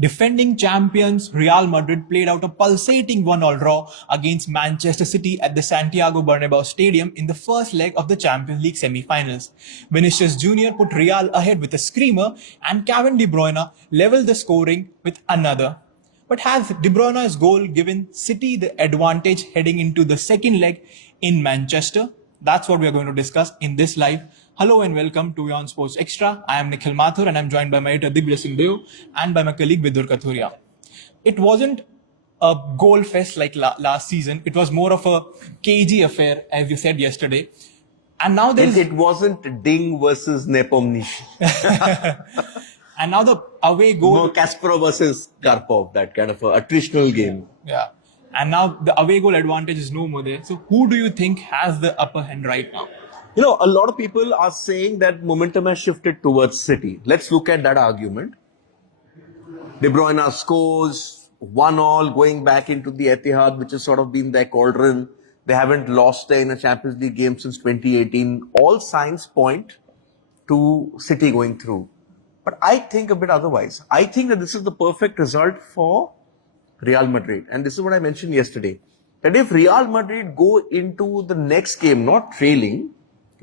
Defending champions Real Madrid played out a pulsating 1-all draw against Manchester City at the Santiago Bernabeu Stadium in the first leg of the Champions League semi-finals. Vinicius Jr put Real ahead with a screamer and Kevin De Bruyne leveled the scoring with another. But has De Bruyne's goal given City the advantage heading into the second leg in Manchester? That's what we are going to discuss in this live. Hello and welcome to WION Sports Extra. I am Nikhil Mathur and I'm joined by my editor Divya Singh Deo and by my colleague Vidur Kathuria. It wasn't a goal fest like last season. It was more of a cagey affair, as you said yesterday. And now it wasn't Ding versus Nepomniachtchi. And now the away goal... No, Kasparov versus Karpov, that kind of attritional game. Yeah. And now the away goal advantage is no more there. So who do you think has the upper hand right now? You know, a lot of people are saying that momentum has shifted towards City. Let's look at that argument. De Bruyne scores, 1-all, going back into the Etihad, which has sort of been their cauldron. They haven't lost in a Champions League game since 2018. All signs point to City going through. But I think a bit otherwise. I think that this is the perfect result for Real Madrid. And this is what I mentioned yesterday. That if Real Madrid go into the next game not trailing,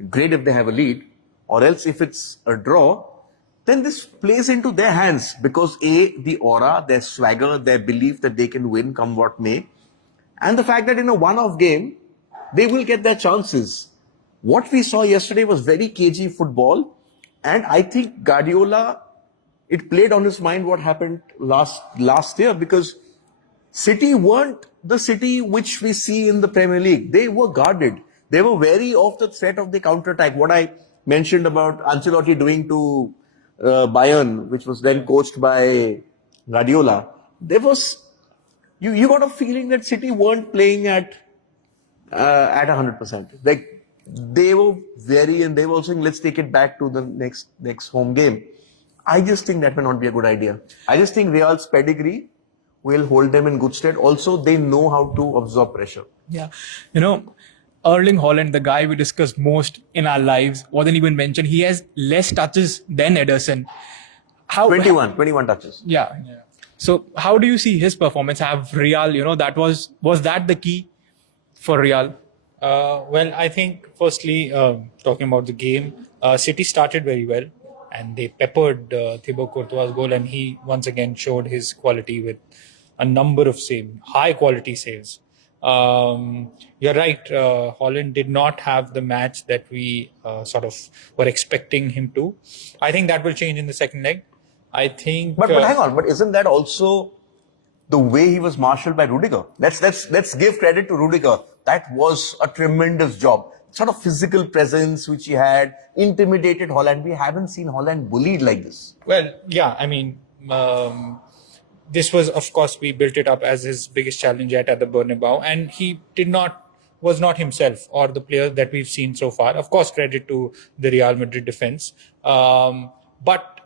great if they have a lead, or else if it's a draw, then this plays into their hands. Because A, the aura, their swagger, their belief that they can win come what may. And the fact that in a one-off game, they will get their chances. What we saw yesterday was very cagey football. And I think Guardiola, it played on his mind what happened last year, because City weren't the City which we see in the Premier League. They were guarded. They were wary of the threat of the counter-attack. What I mentioned about Ancelotti doing to Bayern, which was then coached by Guardiola, there was, you got a feeling that City weren't playing at 100%. Like, they were wary and they were saying, let's take it back to the next home game. I just think that may not be a good idea. I just think Real's pedigree will hold them in good stead. Also, they know how to absorb pressure. Yeah. You know, Erling Haaland, the guy we discussed most in our lives, wasn't even mentioned. He has less touches than Ederson. 21 touches. Yeah. So how do you see his performance? Have Real, was that the key for Real? Well, I think firstly, talking about the game, City started very well and they peppered Thibaut Courtois' goal, and he once again showed his quality with a number of high quality saves. You're right, Haaland did not have the match that we sort of were expecting him to. I think that will change in the second leg. I think... But hang on, but isn't that also the way he was marshaled by Rudiger? Let's give credit to Rudiger. That was a tremendous job. Sort of physical presence which he had, intimidated Haaland. We haven't seen Haaland bullied like this. Well, yeah, I mean, this was, of course, we built it up as his biggest challenge yet at the Bernabeu, and he was not himself or the player that we've seen so far. Of course, credit to the Real Madrid defense. But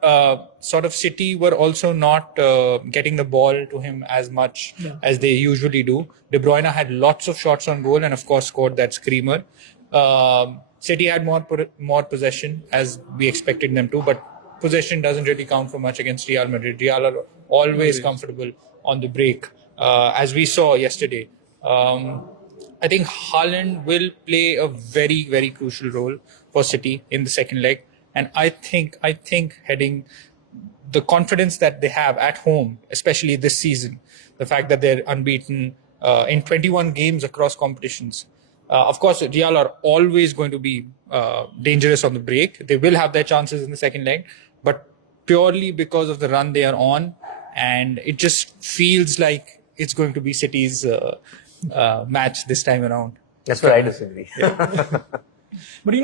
sort of City were also not getting the ball to him as much as they usually do. De Bruyne had lots of shots on goal and of course scored that screamer. City had more possession as we expected them to, but possession doesn't really count for much against Real Madrid. Real are always comfortable on the break, as we saw yesterday. I think Haaland will play a very, very crucial role for City in the second leg. And I think heading the confidence that they have at home, especially this season, the fact that they're unbeaten in 21 games across competitions. Of course, Real are always going to be dangerous on the break. They will have their chances in the second leg, but purely because of the run they are on, and it just feels like it's going to be City's match this time around. That's what I disagree. But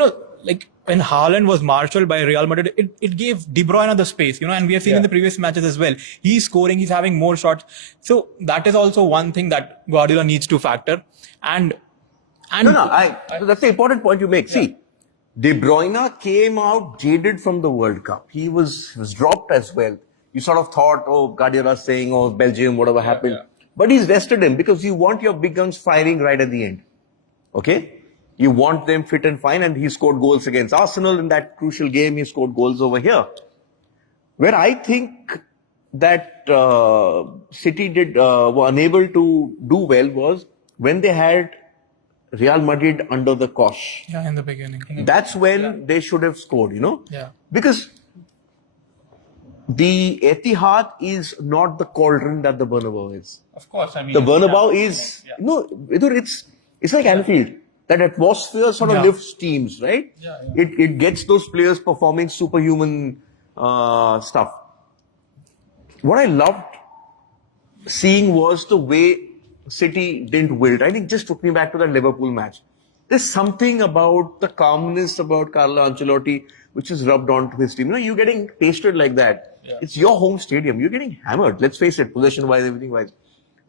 like when Haaland was marshaled by Real Madrid, it gave De Bruyne the space, and we have seen in the previous matches as well. He's scoring, he's having more shots. So that is also one thing that Guardiola needs to factor. That's the important point you make. See, De Bruyne came out jaded from the World Cup. He was dropped as well. You sort of thought, Guardiola saying, Belgium, whatever happened. But he's rested him because you want your big guns firing right at the end. Okay? You want them fit and fine, and he scored goals against Arsenal in that crucial game. He scored goals over here. Where I think that City were unable to do well was when they had Real Madrid under the cosh. Yeah, in the beginning. That's when they should have scored, Yeah. Because the Etihad is not the cauldron that the Bernabeu is. Of course, I mean The Bernabeu is it's like Anfield. That atmosphere sort of lifts teams, right? It gets those players performing superhuman stuff. What I loved seeing was the way City didn't wilt. I think just took me back to that Liverpool match. There's something about the calmness about Carlo Ancelotti which is rubbed onto his team. You're getting tasted like that. It's your home stadium. You're getting hammered. Let's face it, possession-wise, everything-wise.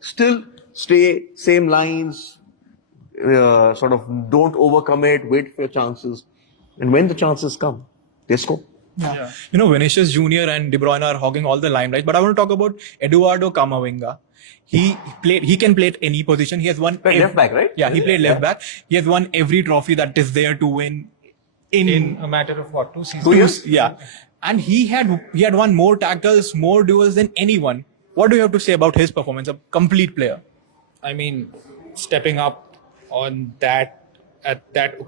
Still stay, same lines, sort of don't overcome it, wait for your chances. And when the chances come, they score. Yeah. Vinicius Jr. and De Bruyne are hogging all the limelight. But I want to talk about Eduardo Camavinga. He can play at any position. He has won left back, right? Yeah, he played left back. He has won every trophy that is there to win in a matter of what, 2 seasons? 2 years? Yeah. And he had won more tackles, more duels than anyone. What do you have to say about his performance? A complete player. I mean, stepping up on that at that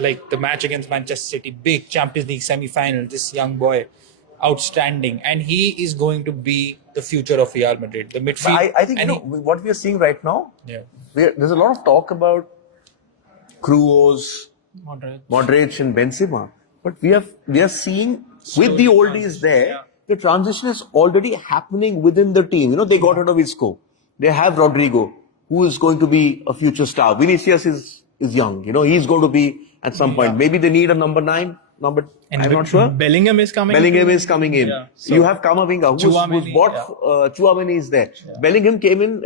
like the match against Manchester City, big Champions League semi-final. This young boy, outstanding, and he is going to be the future of Real Madrid. The midfield. I think what we are seeing right now. Yeah. There's a lot of talk about Kroos, Modric, and Benzema, but we are seeing with the oldies there. The transition is already happening within the team. They got rid of Isco. They have Rodrigo, who is going to be a future star. Vinicius is young. He's going to be at some point. Maybe they need a number 9. I'm not sure. Bellingham is coming. in. Yeah. So you have Camavinga, who's bought. Chouameni is there. Yeah. Bellingham came in.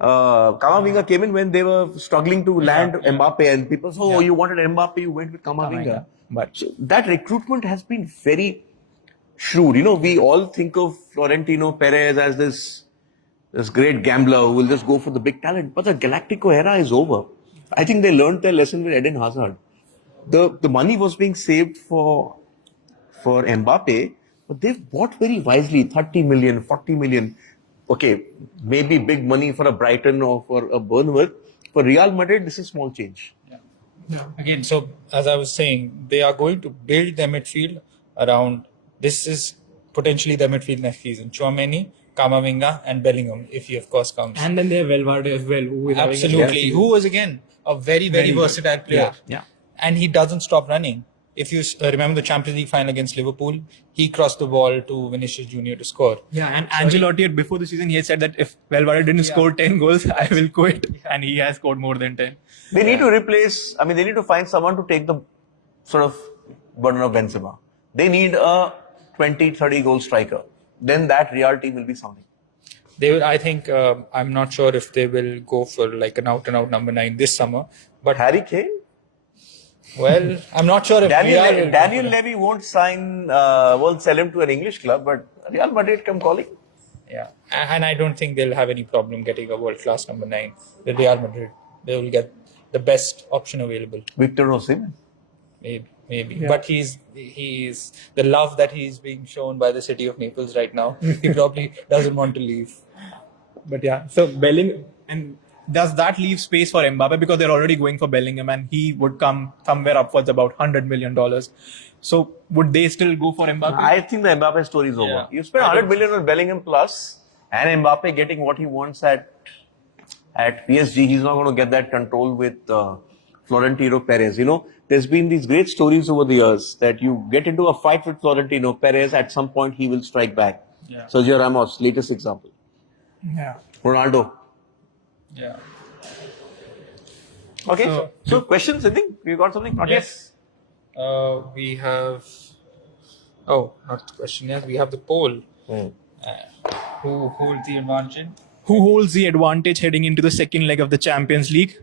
Camavinga came in when they were struggling to land Mbappe, and people said, you wanted Mbappe, you went with Camavinga. But so that recruitment has been very shrewd. We all think of Florentino Perez as this great gambler who will just go for the big talent. But the Galactico era is over. I think they learned their lesson with Eden Hazard. The money was being saved for Mbappe, but they've bought very wisely, 30 million, 40 million. Okay, maybe big money for a Brighton or for a Bournemouth. For Real Madrid, this is small change. Yeah. Again, so as I was saying, they are going to build their midfield around, this is potentially their midfield next season. Chouameni, Camavinga and Bellingham, if he of course comes. And then they have Valverde as well. Absolutely. Who was again a very, very versatile player. Yeah. And he doesn't stop running. If you remember the Champions League final against Liverpool, he crossed the ball to Vinicius Jr. to score. Yeah, and Ancelotti before the season, he had said that if Valverde didn't score 10 goals, I will quit. And he has scored more than 10. They need to replace, they need to find someone to take the sort of burden of Benzema. They need a 20, 30 goal striker. Then that Real team will be something. They will, I think, I'm not sure if they will go for like an out and out number 9 this summer. But Harry Kane? Well, I'm not sure if Daniel Levy won't sell him to an English club, but Real Madrid come calling. Yeah, and I don't think they'll have any problem getting a world-class number 9. The Real Madrid, they will get the best option available. Victor Osimhen? Maybe. Yeah. But he's the love that he's being shown by the city of Naples right now. He probably doesn't want to leave. But yeah, so Bellingham, and does that leave space for Mbappe, because they're already going for Bellingham and he would come somewhere upwards about $100 million. So would they still go for Mbappe? I think the Mbappe story is over. Yeah. You spend 100 million on Bellingham plus, and Mbappe getting what he wants at PSG. He's not going to get that control with Florentino Perez. There's been these great stories over the years that you get into a fight with Florentino Perez, at some point he will strike back. Yeah. Sergio Ramos, latest example. Yeah. Ronaldo. Yeah. Okay. So questions, I think? You got something? Not yes. We have... Oh, not the question yet. We have the poll. Who holds the advantage? Who holds the advantage heading into the second leg of the Champions League?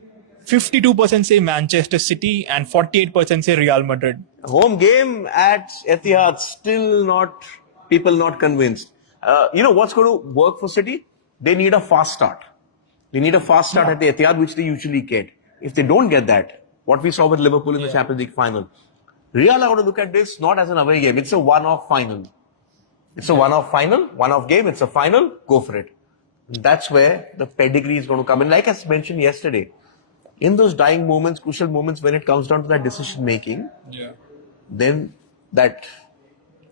52% say Manchester City and 48% say Real Madrid. Home game at Etihad, still people not convinced. What's going to work for City? They need a fast start. They need a fast start at the Etihad, which they usually get. If they don't get that, what we saw with Liverpool in the Champions League final, Real are going to look at this not as an away game. It's a one-off final. It's a one-off final, one-off game. It's a final. Go for it. That's where the pedigree is going to come. And like I mentioned yesterday, in those dying moments, crucial moments, when it comes down to that decision making, then that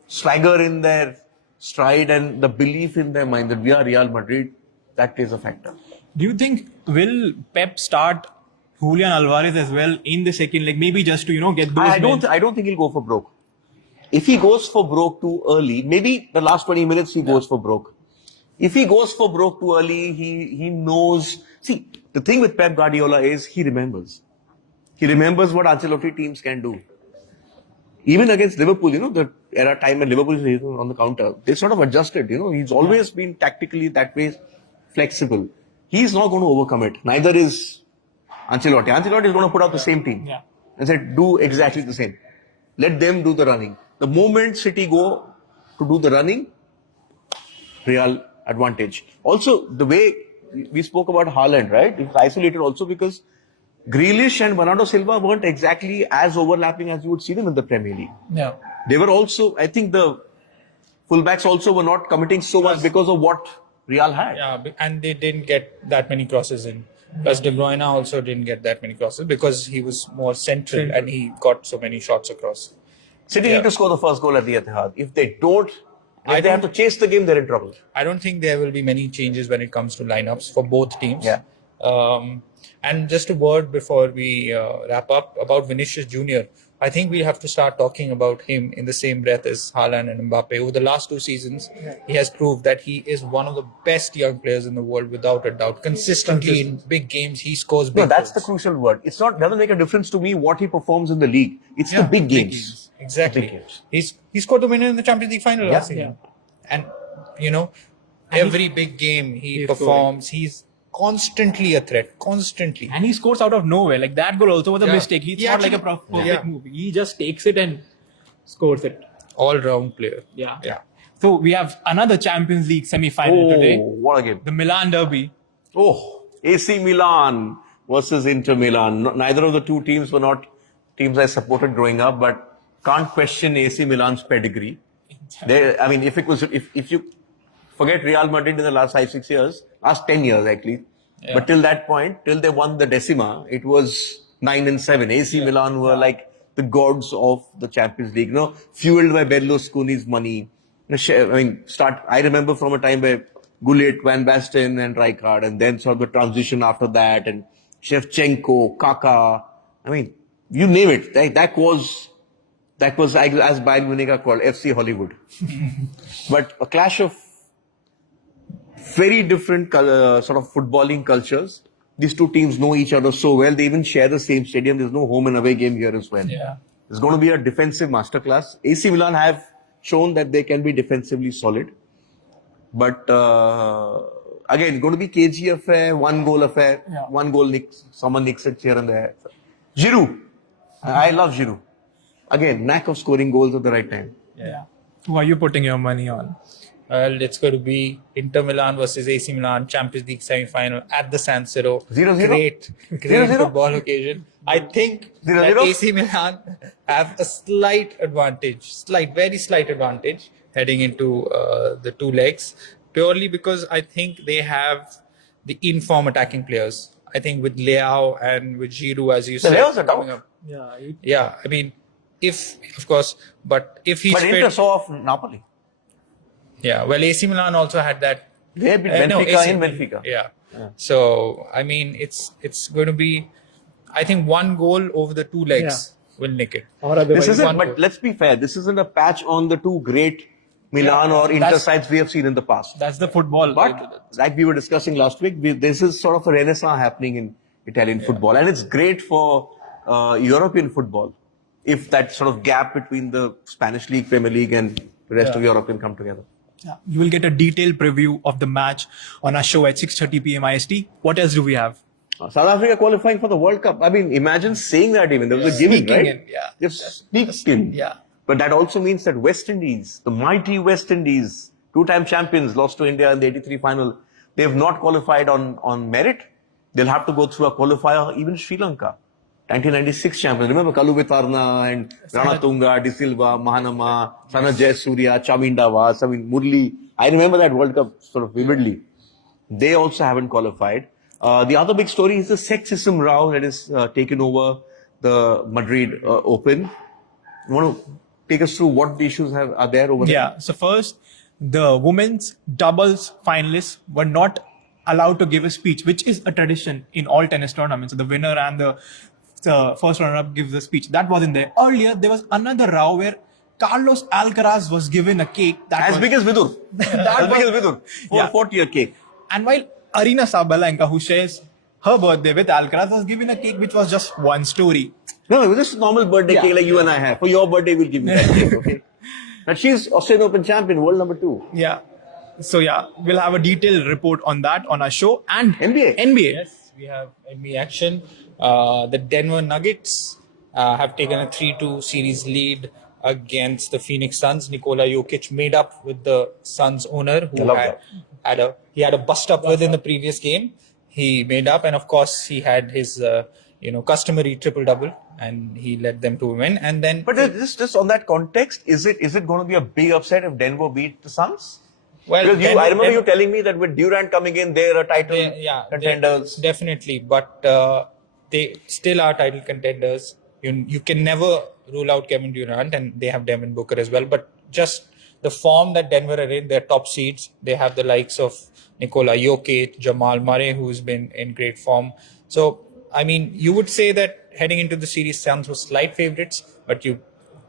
swagger in their stride and the belief in their mind that we are Real Madrid, that is a factor. Do you think will Pep start Julian Alvarez as well in the second leg? Maybe just to get those. I don't think he'll go for broke. If he goes for broke too early, maybe the last 20 minutes he goes for broke. If he goes for broke too early, he knows. See, the thing with Pep Guardiola is he remembers. He remembers what Ancelotti teams can do. Even against Liverpool, the era time when Liverpool is on the counter, they sort of adjusted. He's always been tactically that way flexible. He's not going to overcome it. Neither is Ancelotti. Ancelotti is going to put out the same team and say, do exactly the same. Let them do the running. The moment City go to do the running, Real advantage. Also, the way we spoke about Haaland, right? It's isolated also because Grealish and Bernardo Silva weren't exactly as overlapping as you would see them in the Premier League. Yeah. They were also, I think the fullbacks also were not committing so much because of what Real had. Yeah, and they didn't get that many crosses in. Plus, De Bruyne also didn't get that many crosses because he was more central and he got so many shots across. City need to score the first goal at the Etihad. If they don't, they have to chase the game, they're in trouble. I don't think there will be many changes when it comes to lineups for both teams. Yeah. And just a word before we wrap up about Vinicius Jr. I think we have to start talking about him in the same breath as Haaland and Mbappe. Over the last 2 seasons, he has proved that he is one of the best young players in the world without a doubt. Consistently in big games, he scores big No, that's goals. the crucial word. It's not doesn't make a difference to me what he performs in the league. It's the big games. Exactly. Big games. He scored the winner in the Champions League final last season. And every big game he performs, he's constantly a threat, constantly. And he scores out of nowhere. Like that goal also was a mistake. It's not like a perfect move. He just takes it and scores it. All-round player. Yeah. So we have another Champions League semi-final today. What a game. The Milan Derby. AC Milan versus Inter Milan. Neither of the two teams were not teams I supported growing up, but can't question AC Milan's pedigree. If you forget Real Madrid in the last 5-6 years, last 10 years actually, but till that point, till they won the Decima, it was 9-7. AC Milan were like the gods of the Champions League, fueled by Berlusconi's money. I remember from a time where Gullit, Van Basten and Rijkaard, and then sort of the transition after that, and Shevchenko, Kaká. You name it. That was as Bayern Munich are called, FC Hollywood. But a clash of very different sort of footballing cultures. These two teams know each other so well. They even share the same stadium. There's no home and away game here as well. Yeah. It's going to be a defensive masterclass. AC Milan have shown that they can be defensively solid. But again, going to be cagey affair, 1-goal affair. Yeah. 1 goal someone nicks it here and there. Giroud. I love Giroud. Again, knack of scoring goals at the right time. Yeah. Who are you putting your money on? Well, it's going to be Inter Milan versus AC Milan Champions League semi-final at the San Siro. 0-0? Great 0-0? football occasion. I think 0-0? that AC Milan have a very slight advantage heading into the 2 legs, purely because I think they have the in-form attacking players. I think with Leao and with Giroud, as you said, Leao's a coming dog. up. Yeah. If he's But fit. Inter saw off Napoli. Yeah, well, AC Milan also had that. They have beat Benfica in Benfica. Yeah. So, it's going to be, I think 1 goal over the 2 legs will nick it. This isn't, but let's be fair, this isn't a patch on the 2 great Milan or Inter sides we have seen in the past. That's the football. But, like we were discussing last week, this is sort of a renaissance happening in Italian football. And it's great for European football if that sort of gap between the Spanish League, Premier League and the rest of Europe can come together. Yeah. You will get a detailed preview of the match on our show at 6:30 p.m. IST. What else do we have? South Africa qualifying for the World Cup. Imagine saying that even. There was a giving, right? Just sneak in. Yeah. But that also means that West Indies, the mighty West Indies, 2-time champions, lost to India in the 83 final. They have not qualified on merit. They'll have to go through a qualifier, even Sri Lanka. 1996 champions. Remember Kalu Vitarna and Rana Tunga, De Silva, Mahanama, Sana Jayasuriya, Chaminda Vas, I mean Murli. I remember that World Cup sort of vividly. They also haven't qualified. The other big story is the sexism row that is taken over the Madrid Open. You want to take us through what the issues are there over there? Yeah. So first, the women's doubles finalists were not allowed to give a speech, which is a tradition in all tennis tournaments. So the winner and the first runner-up gives a speech. That wasn't there. Earlier, there was another row where Carlos Alcaraz was given a cake that As was, big as Vidur. As big as Vidur. Yeah. 40-year cake. And while Arina Sabalenka, who shares her birthday with Alcaraz, was given a cake which was just one story. No, it was just a normal birthday cake like you and I have. For your birthday, we'll give you that cake, okay? And she's Australian Open champion, world number 2. Yeah. So yeah, we'll have a detailed report on that on our show. And NBA. Yes, we have NBA action. The Denver Nuggets have taken a 3-2 series lead against the Phoenix Suns. Nikola Jokic made up with the Suns owner who had a bust up with in the previous game. He made up, and of course he had his customary triple double, and he led them to win. And then, But just on that context, is it going to be a big upset if Denver beat the Suns? well, Because I remember you telling me that with Durant coming in, they're a title contenders. Definitely, but they still are title contenders. You can never rule out Kevin Durant, and they have Devin Booker as well. But just the form that Denver are in, their top seeds, they have the likes of Nikola Jokic, Jamal Murray, who's been in great form. So, I mean, you would say that heading into the series, Suns were slight favorites, but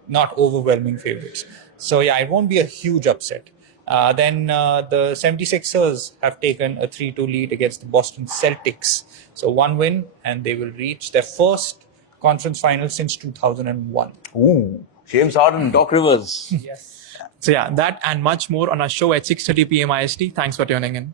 not overwhelming favorites. So, yeah, it won't be a huge upset. Then the 76ers have taken a 3-2 lead against the Boston Celtics. So, one win, and they will reach their first conference final since 2001. Ooh, James Harden, Doc Rivers. Yes. so yeah, that and much more on our show at 6:30 p.m. IST. Thanks for tuning in.